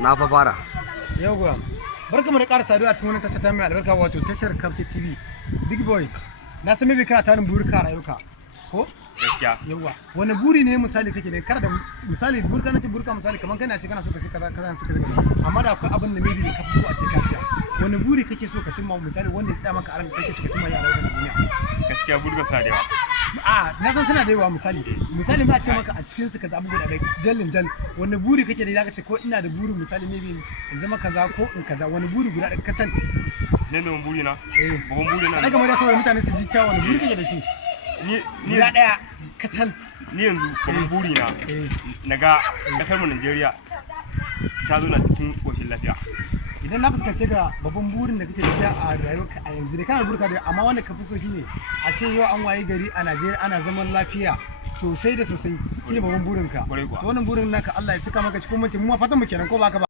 Na fa fara. Yauwa. Barkamu da ƙara saduwa a cikin wannan tashar ta mai albarka wato tashar Captain TV. Big boy. Na san maybe kana tarin burika a rayuka. Ko? Gaskiya. Yauwa. Wani buri ne misali kake ne kar da misali burka na ce burka misali kaman kana ce kana so ka sai kaza kaza so ka kaza. Amma da akwai abin da maybe ka fi so a ce ka siya. Wani buri kake so ka cimma misali wanda ya tsaya maka a ranka kake so ka cimma ya rayuwar duniya. Gaskiya burga sa da yawa. Na san suna da yawa misali za a ce maka a cikin su ka zaɓi guda ɗaya jallin jal wani buri kake da zaka ce ko ina da buri misali maybe in zama kaza ko in kaza wani buri guda ɗaya kacal Ne ne buri na? Babban buri na. daga mai saboda mutane su ji cewa wani buri kake da shi Ni guda ɗaya kacal ni yanzu babban buri na naga kasar mu Najeriya ta zo na cikin koshin lafiya. idan na fuskance ga babban burin da kake da shi a rayuwarka a yanzu dai kana burka da amma wanda ka fi so shine a ce yau an waye gari a Najeriya ana zaman lafiya sosai da sosai shine babban burinka to wannan burin naka Allah ya cika maka cikin mutum mu fatan mu kenan ko ba ka ba